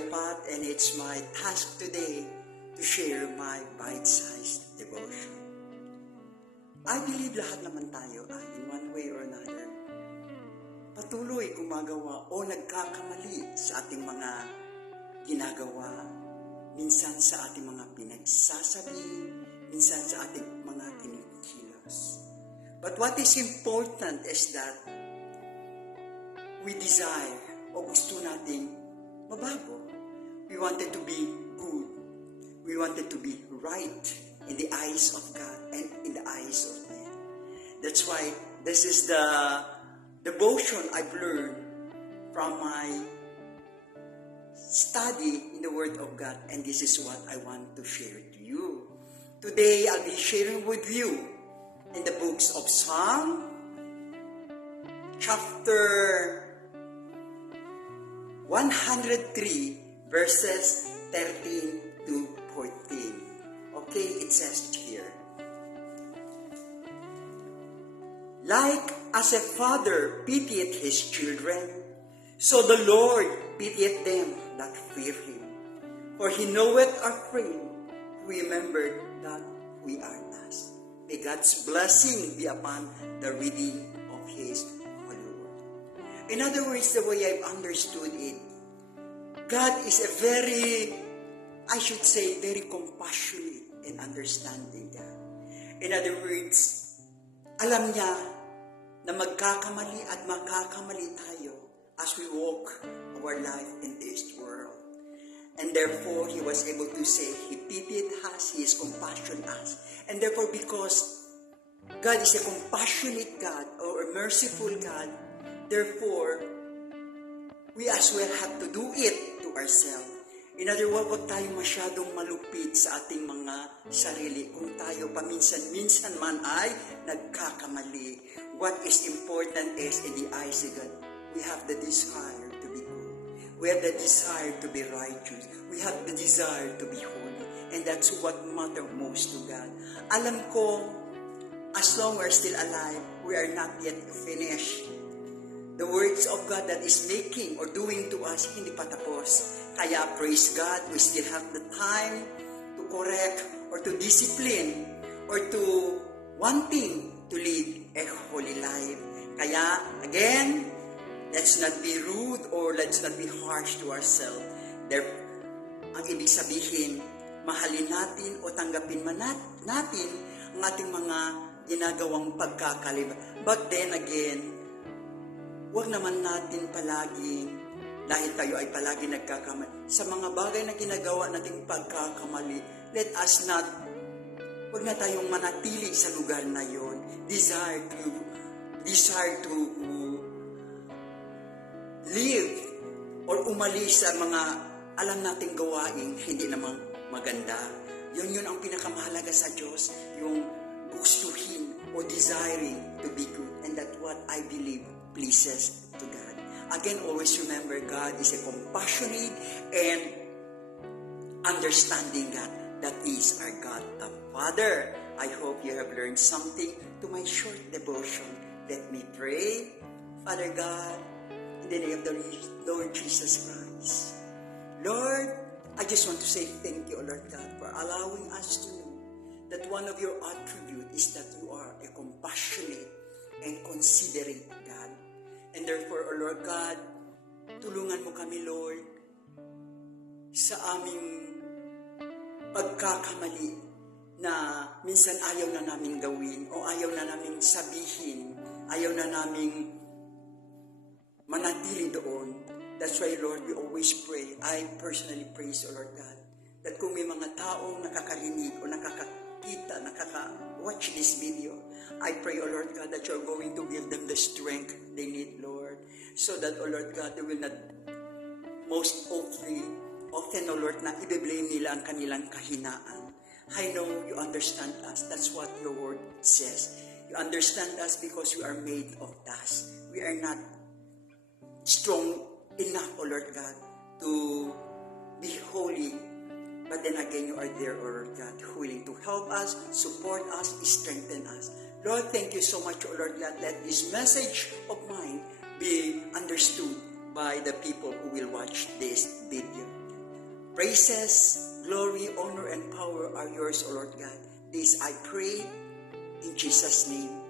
Pat, and it's my task today to share my bite-sized devotion. I believe lahat naman tayo ay in one way or another patuloy gumagawa o nagkakamali sa ating mga ginagawa, minsan sa ating mga pinagsasabi, minsan sa ating mga kinikilos. But what is important is that we desire o gusto nating mabago. We wanted to be good. We wanted to be right in the eyes of God and in the eyes of men. That's why this is the devotion I've learned from my study in the Word of God, and this is what I want to share to you. Today, I'll be sharing with you in the books of Psalm, chapter 103, verses 13 to 14. Okay, it says here, like as a father pitieth his children, so the Lord pitieth them that fear him. For he knoweth our frame, remembered that we are dust. May God's blessing be upon the reading of his holy word. In other words, the way I've understood it, God is a very compassionate and understanding God. In other words, alam niya na magkakamali at makakamali tayo as we walk our life in this world. And therefore, He was able to say, He pitied us, He is compassionate us. And therefore, because God is a compassionate God or a merciful God, therefore, we as well have to do it to ourselves. In other words, huwag tayo masyadong malupit sa ating mga sarili kung tayo paminsan-minsan man ay nagkakamali. What is important is in the eyes of God, we have the desire to be good. We have the desire to be righteous. We have the desire to be holy. And that's what matters most to God. Alam ko, as long we're still alive, we are not yet finished. The words of God that is making or doing to us, hindi pa tapos. Kaya praise God, we still have the time to correct or to discipline or to wanting to live a holy life. Kaya, again, let's not be rude or let's not be harsh to ourselves. Ang ibig sabihin, mahalin natin o tanggapin man natin ang ating mga ginagawang pagkakalima. But then again, huwag naman natin palaging, dahil tayo ay palagi nagkakamali, sa mga bagay na ginagawa nating pagkakamali, let us not, huwag na tayong manatili sa lugar na yon. Desire to live or umalis sa mga alam nating gawain, hindi namang maganda. Yun ang pinakamahalaga sa Diyos, yung gustuhin o desiring to be good. And that's what I believe pleases to God. Again, always remember God is a compassionate and understanding God. That is our God the Father. I hope you have learned something to my short devotion. Let me pray. Father God, in the name of the Lord Jesus Christ. Lord, I just want to say thank you, Lord God, for allowing us to know that one of your attributes is that you are a compassionate and considerate God. And therefore, O Lord God, tulungan mo kami, Lord, sa aming pagkakamali na minsan ayaw na naming gawin o ayaw na naming sabihin, ayaw na naming manatili doon. That's why, Lord, we always pray. I personally praise, O Lord God, that kung may mga taong nakakarinig o nakakakita, nakaka-watch this video, I pray, O Lord God, that you're going to give them the strength they need, Lord, so that, O Lord God, they will not most often, O Lord, na i-blame nila ang kanilang kahinaan. I know you understand us. That's what your word says. You understand us because we are made of dust. We are not strong enough, O Lord God, to be holy. But then again, you are there, O Lord God, willing to help us, support us, strengthen us. Lord, thank you so much, O Lord God. Let this message of mine be understood by the people who will watch this video. Praises, glory, honor, and power are yours, O Lord God. This I pray in Jesus' name.